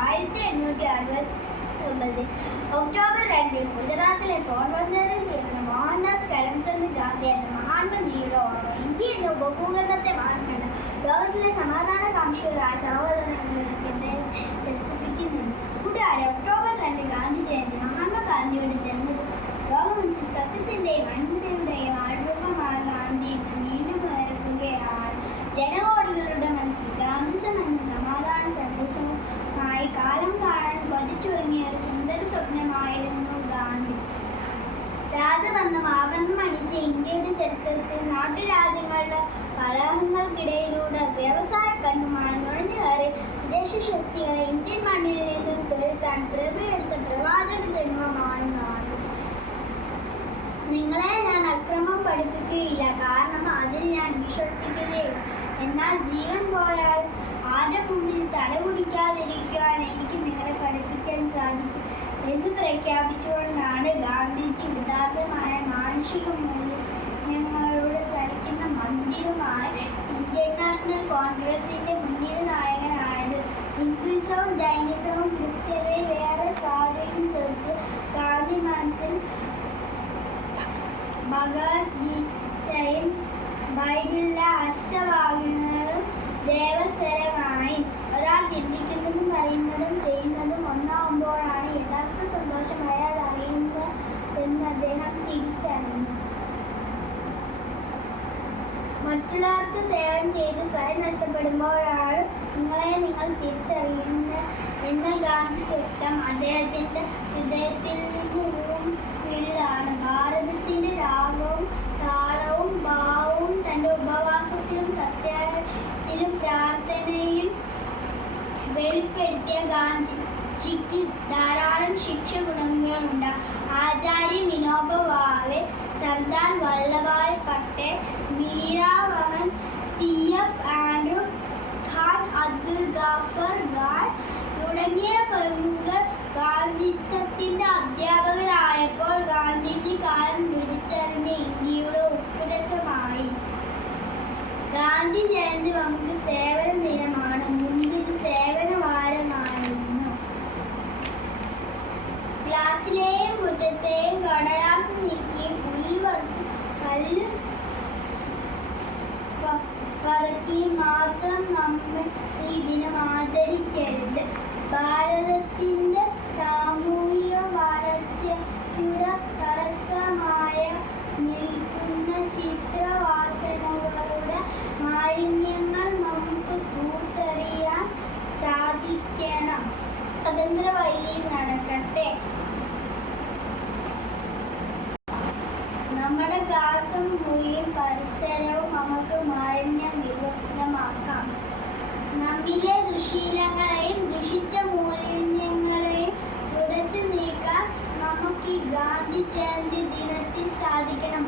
1869 October 2 ഗുജറാത്തിലെ പോർബന്ദറിൽ തീർന്ന മോഹൻദാസ് കരംചന്ദ് ഗാന്ധി എന്ന മഹാത്മജിയുടെ ഓർമ്മ ഇന്ത്യ എന്ന ഉപഭൂഖണ്ഡത്തെ മാത്രമല്ല ലോകത്തിലെ സമാധാനകാംക്ഷികളായ സഹോദരങ്ങളെ ദർശിപ്പിക്കുന്നുണ്ട്. കൂട്ടുകാരെ, ഒക്ടോബർ 2 ഗാന്ധി ജയന്തി മഹാത്മാഗാന്ധിയുടെ ജന്മദിനം. ലോകമനസ്സിൽ സത്യത്തിന്റെയും അഹിംസയുടെയും ആൾരൂപമായ ഗാന്ധി വീണ്ടും ഉയർത്തുകയാണ്. ജനകോടികളുടെ മനസ്സിൽ ഗാന്ധിസം എന്ന സമാധാന സന്ദേശവുമായി കാലം കാണാൻ കൊതിച്ചുറങ്ങിയ ഒരു സുന്ദര സ്വപ്നമായിരുന്നു ഗാന്ധി. രാജഭരണം ആഭരണം അണിച്ച ഇന്ത്യയുടെ ചരിത്രത്തിൽ നാട്ടുരാജ്യങ്ങളുടെ കലഹങ്ങൾക്കിടയിലൂടെ വ്യവസായ കണ്ണുമായി നുഴഞ്ഞുകയറി വിദേശ ശക്തികളെ ഇന്ത്യൻ മണ്ണിൽ നിന്നും തുരത്താൻ പ്രഭയെടുത്ത പ്രവാചക ജന്മമാണ് ഗാന്ധി. നിങ്ങളെ ഞാൻ അക്രമം പഠിപ്പിക്കുകയില്ല, കാരണം അതിൽ ഞാൻ വിശ്വസിക്കുകയില്ല. എന്നാൽ ജീവൻ പോയാൽ ആരുടെ മുന്നിൽ തലകുടിക്കാതിരിക്കുവാൻ എനിക്ക് നിങ്ങളെ പഠിപ്പിക്കാൻ സാധിക്കും എന്ന് പ്രഖ്യാപിച്ചുകൊണ്ടാണ് ഗാന്ധിജി ഉദാത്തമായ മാനുഷിക മൂല്യങ്ങളോട് ചലിക്കുന്ന മന്ദിരമായി ഇന്ത്യൻ നാഷണൽ കോൺഗ്രസിന്റെ മുന്നിൽ നായകനായത്. ഹിന്ദുയിസവും ജൈനിസവും ക്രിസ്ത്യതയിൽ ഏറെ സ്വാധീനം ചെലുത്തി ഗാന്ധി മനസ്സിൽ ഭഗവത്ഗീതയും ബൈബിളിലെ അഷ്ടവാക്യങ്ങളും ദേവസ്വരമായി. ഒരാൾ ചിന്തിക്കുന്നതും പറയുന്നതും ചെയ്യുന്നതും ഒന്നാവുമ്പോഴാണ് യഥാർത്ഥ സന്തോഷം അയാൾ അറിയുന്നതെന്ന് അദ്ദേഹം തിരിച്ചറിഞ്ഞു. മറ്റുള്ളവർക്ക് സേവനം ചെയ്ത് സ്വയം നഷ്ടപ്പെടുമ്പോഴാണ് നിങ്ങൾ തിരിച്ചറിയുന്നത് എന്ന ഗാന്ധി സ്വപ്നം അദ്ദേഹത്തിൻ്റെ ഹൃദയത്തിൽ നിന്നും വീണതാണ്. ഭാരതത്തിൻ്റെ രാഗവും താളവും ഭാവവും തൻ്റെ ഉപവാസത്തിലും സത്യത്തിലും പ്രാർത്ഥനയും വെളിപ്പെടുത്തിയ ഗാന്ധിജിക്ക് ധാരാളം ഗുണങ്ങളുണ്ട്. ആചാര്യ വിനോബ ഭാവെ, സർദാർ വല്ലഭായ് പട്ടേൽ, മീരാവമൻ, CF ആൻഡ്രൂ ഖാൻ, അബ്ദുൽ ഗാഫർ ഖാൻ തുടങ്ങിയ പ്രമുഖർ ഗാന്ധിസത്തിന്റെ അധ്യാപകരായപ്പോൾ ഗാന്ധിജി കാലം രുചിച്ചറിഞ്ഞ ഇന്ത്യയുടെ ഉപ്പുരസമായി. ഗാന്ധി ജയന്തി നമുക്ക് സേവന ദിനമാണ്. മുൻപിത് സേവന വാരമായിരുന്നു. ക്ലാസ്സിലെയും മുറ്റത്തെയും കടലാസ് നീക്കിയും പുല്ല് പറിച്ച് കല്ല് പറക്കിയും മാത്രം നമ്മൾ ഈ ദിനം ആചരിക്കരുത്. ഭാരതത്തിൻ്റെ സാമൂഹിക വളർച്ചയുടെ തടസ്സമായ നിൽക്കുന്ന ചിത്രവാസനകളുടെ മാലിന്യങ്ങൾ നമുക്ക് തൂത്തെറിയാൻ സാധിക്കണം. സ്വതന്ത്ര വഴിയിൽ നടക്കട്ടെ. നമ്മുടെ ക്ലാസും മുറിയും പരിസരവും നമുക്ക് മാലിന്യം വിമുക്തമാക്കാം. നമ്മിലെ ദുശീലങ്ങളെയും ദുഷിച്ച മൂല്യങ്ങളെയും തുടച്ചു നീക്കാൻ നമുക്ക് ഈ ഗാന്ധി ജയന്തി ദിനത്തിൽ സാധിക്കണം.